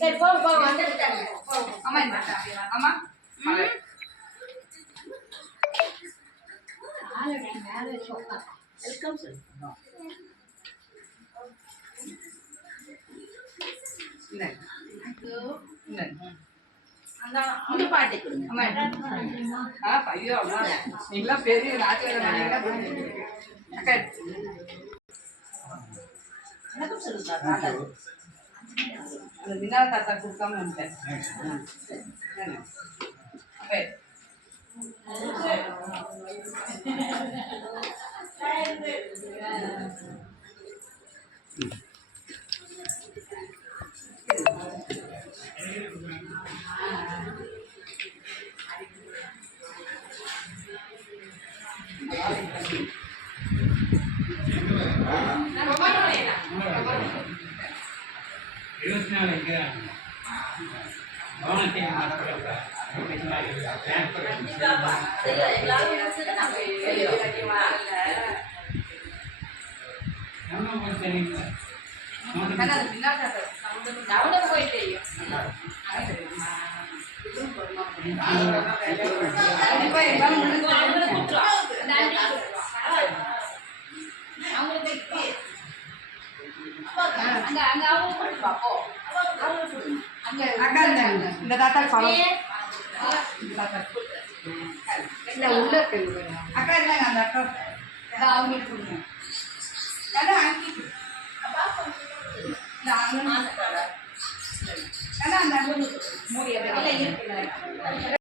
சரி போங்க போங்க வந்துட்டாங்க. அம்மா அம்மா வெல்கம் சார். அந்த பாட்டி ஐயோ அம்மா நீங்களாம் பெரிய நாட்டில் அக்கா வணக்கம் சொல்லுங்க. அந்த வினா தாத்தா கொடுக்காம வந்துட்டேன். இந்த தாத்தா இல்ல உள்ள அக்கா இல்லைங்க அந்த அக்கா அவங்களுக்கு கொடுங்க. அந்த மூடி